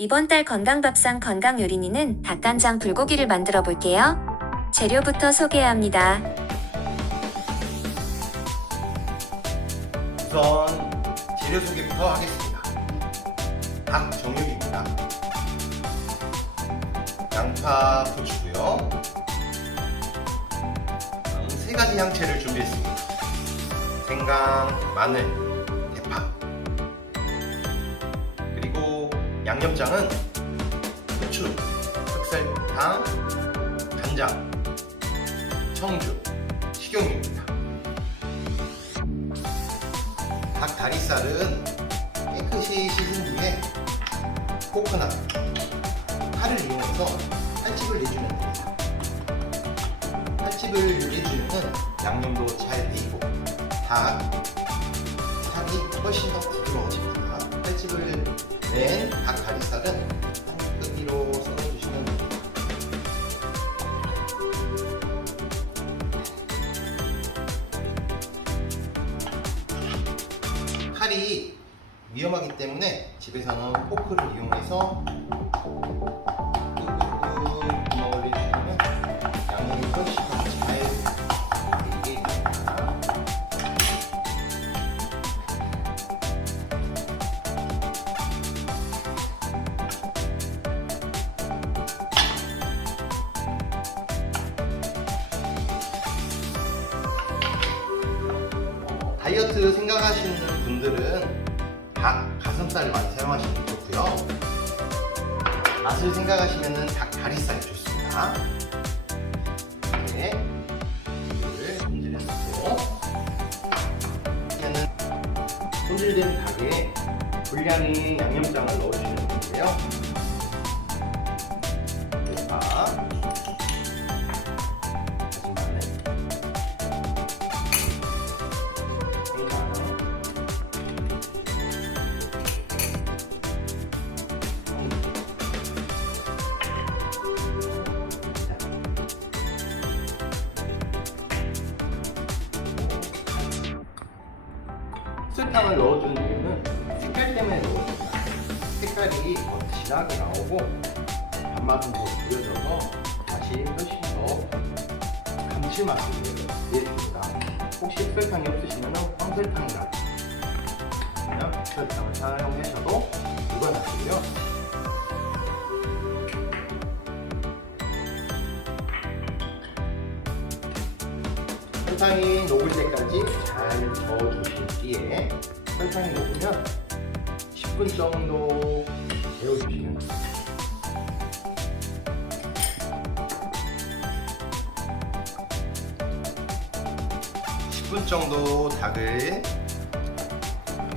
이번 달 건강밥상 건강요리니는 닭간장 불고기를 만들어 볼게요. 재료부터 소개합니다. 우선 재료 소개부터 하겠습니다. 닭 정육입니다. 양파, 고추고요. 음, 세 가지 향채를 준비했습니다. 생강, 마늘, 대파. 양념장은 후추, 흑설탕, 간장, 청주, 식용유입니다. 닭 다리살은 깨끗이 씻은 뒤에 코코넛, 칼을 이용해서 칼집을 내주면 됩니다. 칼집을 내주면 양념도 잘 배이고 닭 살이 훨씬 더 부드러워집니다. 칼집을 낸닭 다리살은 한 끄기로 썰어주시면 됩니다. 칼이 위험하기 때문에 집에서는 포크를 이용해서 다이어트 생각하시는 분들은 닭 가슴살을 많이 사용하시는 게 좋고요. 맛을 생각하시면 닭 다리살이 좋습니다. 네, 이를 손질해주세요. 그러면은 손질된 닭에 분량의 양념장을 넣어주시면 되는데요. 설탕을 넣어주는 이유는 색깔 때문에 넣어줍니다. 색깔이 더 진하게 나오고 밥맛은 더 줄여져서 맛이 훨씬 더 감칠맛을 내줍니다. 혹시 설탕이 없으시면 황설탕이나 그냥 설탕을 사용하셔도 무관하시고요. 설탕이 녹을 때까지 잘 저어주신 뒤에 설탕이 녹으면 10분 정도 데워주시면 됩니다. 십분 정도 닭을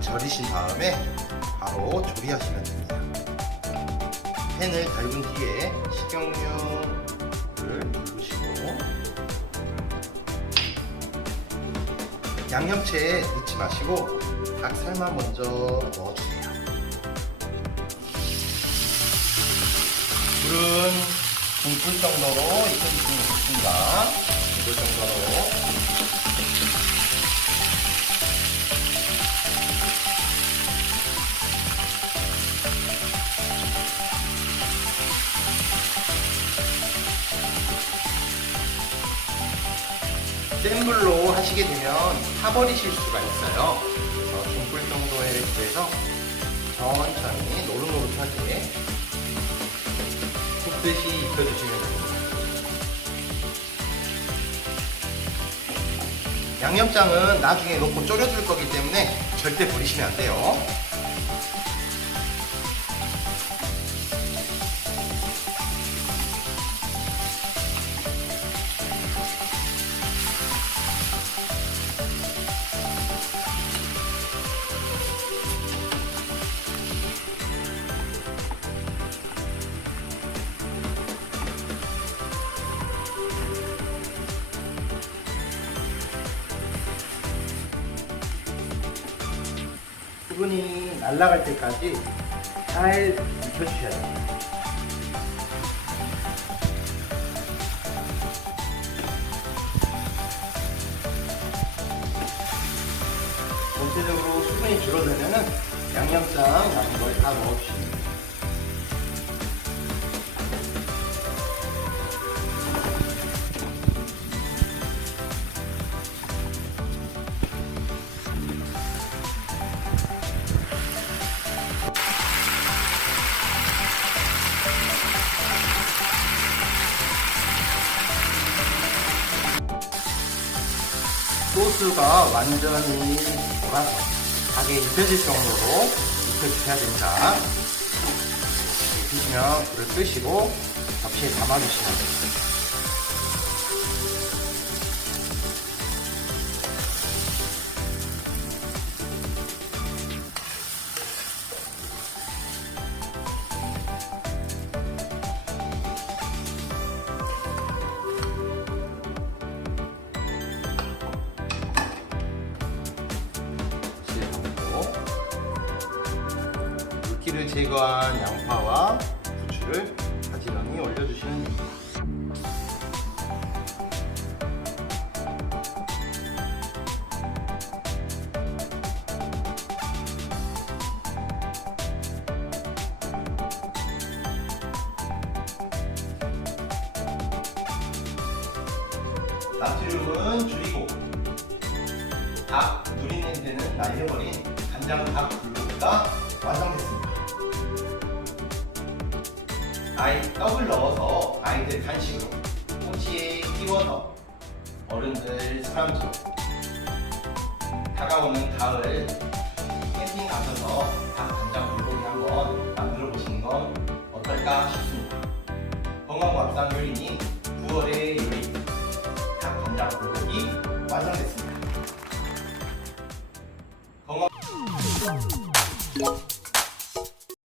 절이신 다음에 바로 조리하시면 됩니다. 팬을 달군 뒤에 식용유를 두르시고 양념채에 넣지 마시고 닭살만 먼저 넣어주세요. 물은 중불 정도로 익혀주시면 좋습니다. 중불 정도로. 센 불로 하시게 되면 타버리실 수가 있어요. 그래서 중불 정도에 해서 천천히 노릇노릇하게 굽듯이 익혀주시면 됩니다. 양념장은 나중에 넣고 졸여줄 거기 때문에 절대 버리시면 안 돼요. 수분이 날아갈 때까지 잘 익혀주셔야 돼요. 전체적으로 수분이 줄어들면은 양념장 남은 걸 다 넣어주시면 돼요. 소스가 완전히 닭에 입혀질 정도로 입혀주셔야 됩니다. 입히시면 불을 끄시고 접시에 담아주시면 됩니다. 물기를 제거한 양파와 부추를 바지런히 올려주시면 됩니다. 나트륨은 줄이고 닭 누린 냄새는 날려버린 간장 닭 불고기가 완성됐습니다. 아이 떡을 넣어서 아이들 간식으로 꼬치에 끼워서 어른들 술안주로 다가오는 가을 캠핑 가셔서 닭 간장 불고기 한번 만들어 보시는 건 어떨까 싶습니다. 건강 밥상 요리니 9월의 요리 닭 간장 불고기 완성됐습니다. 건강